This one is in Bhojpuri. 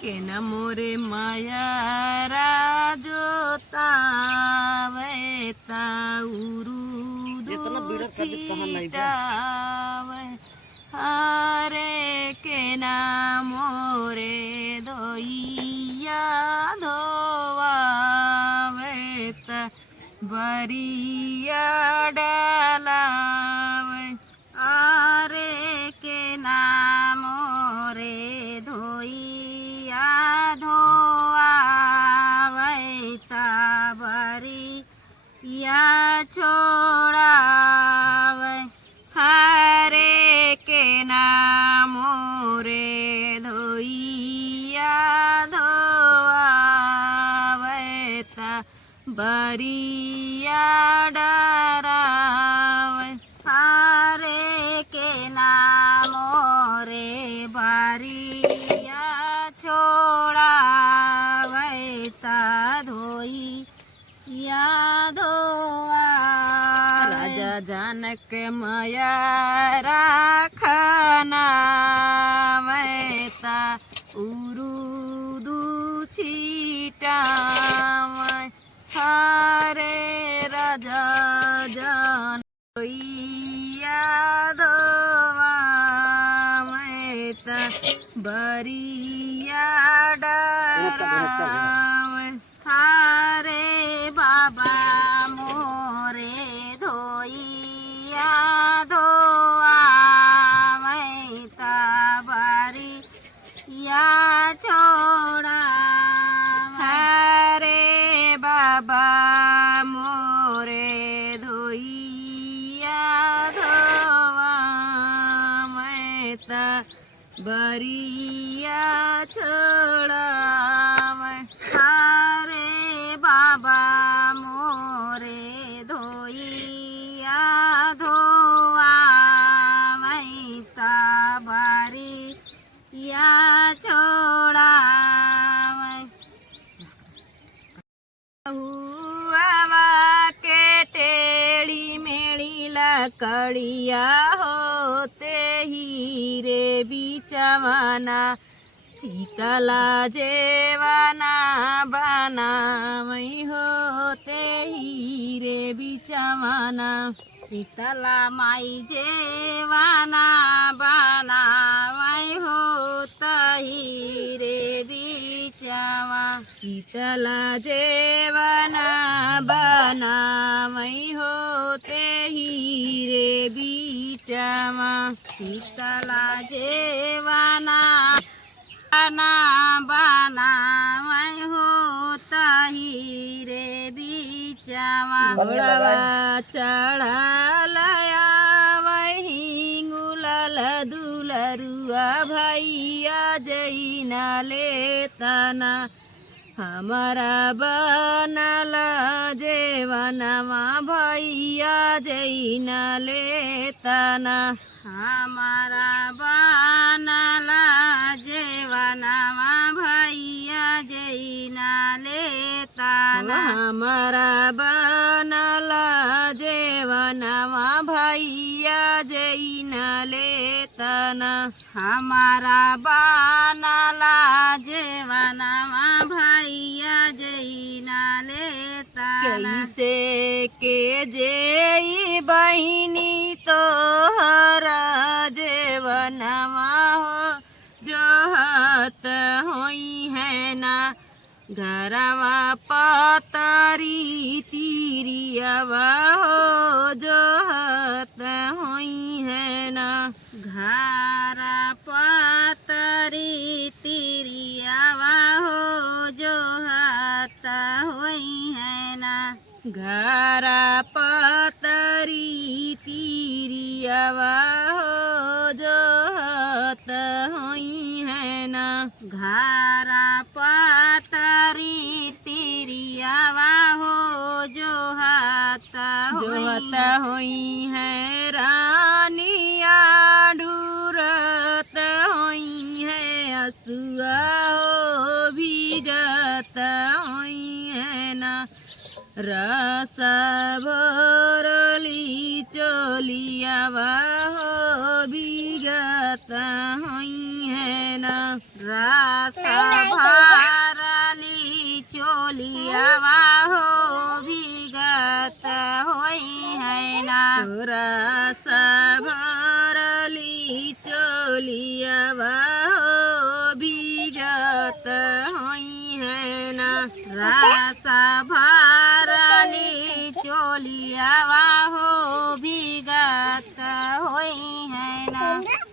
के न मोरे मायारा जोतावे ताउरू छीटावे हरे के न मोरे दोइया धोवावे ता बरिया डालावे आरे के नाम रे धोइया धोआवे बरिया छोड़ावे हरे के नाम रे धोइया धोआवे बरिया डरावे हरे के नाम रे बरिया छोड़ावे धोइया धोआवे राजा जनक माया राखना ता उरुदू छीटावे हरे राजा जन बरिया डरावे हरे बाबा मोरे धोइया धोआवे बरिया छोड़ावे हरे बाबा मोरे धोइया धोआवे बरिया छोड़ावे हरे बाबा मोरे धोइया धोआवे बरिया छोड़ावे हुआ के टेढ़ी मेढ़ी लकड़िया होते हीरे बिचवाना शीतला जेवाना बनावई होते हीरे बिचवाना शीतला माई जेवाना बनावई होता हीरे बिचवा शीतला जेवाना बनावई होते हीरे बिचवा शीतला जेवाना बनावई होता हीरे बिचवा घोड़वा चढ़ालया वही गुलाल दुलरुआ भैया जैना लेतना हमारा बनल जेवनमा भैया जैना लेतना हमारा बनल जेवनमा भैया जैना लेतना हमारा बनल जेवनमा भैया जैना लेतना हमारा बनल जेवनमा भैया जैना लेतना कैसे के जेई बहिनी तोहरा जेवनमा हो जोहत होई है ना घरवा पतरी तिरियावा हो जोहत होई है ना घरा पतरी तिरियावा हो जोहत होई है ना घरा पतरी तिरियावा हो जोहत होई है ना घरा पतरी तिरियावा हो जोहत होई है रानिया ढूरत होई है असुआ हो भीगत होई है ना रस भरली चोलियावा हो भीगत होई है ना रस भरली चोलियावा हो विगत होई है ना रस भरली चोलियावा हो विगत होई है ना रस भर